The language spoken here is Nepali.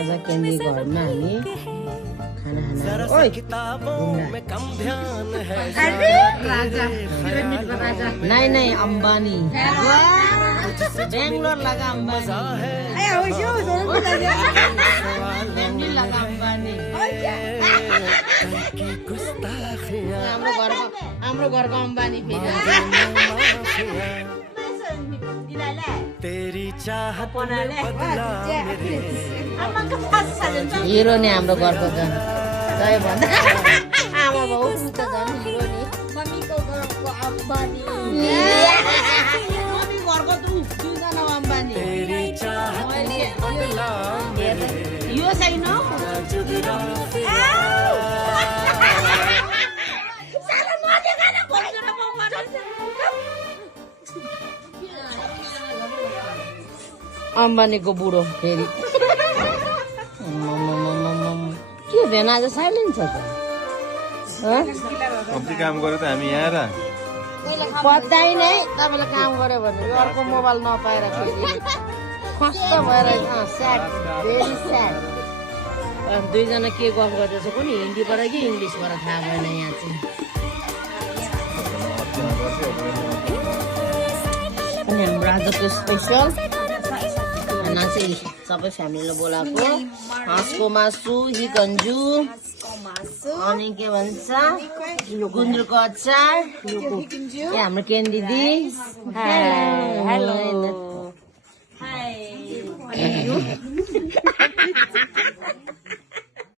आज केन्द्री घरमा हामी खाना खाना ओइ नहीं नहीं अंबानी बेंगलोर लगा अंबानी बेंगलोर लगा अंबानी हाम्रो घरको अंबानी फेरि तेरी चाहत ने बदला मेरे हिरो नि हाम्रो घरको झन् जय भन्दा आमा बाउ त झन् हिरो नि मम्मीको घरको अम्बानी मम्मी घरको दुईजना अम्बानी तेरी चाहत ने बदला मेरे यो छैन अम्बानीको बुढो फेरि के भेन आज साइलेन्ट छ त कम्ती काम गर्यो त हामी यहाँ र पत्तै नै तपाईँले काम गर्यो भने यो अर्को मोबाइल नपाएर फेरि खस्त भएर स्याड भेरी स्याड दुईजना के गफ गर्दैछ कुनै हिन्दीबाट कि इङ्ग्लिसबाट थाहा भएन यहाँ चाहिँ अनि हाम्रो आजको स्पेसल खाना चाहिँ सबै फ्यामिलीले बोलाएको हाँसको मासु हिकन्जु अनि के भन्छ गुन्द्रुकको अचार हाम्रो केन दिदी हेलो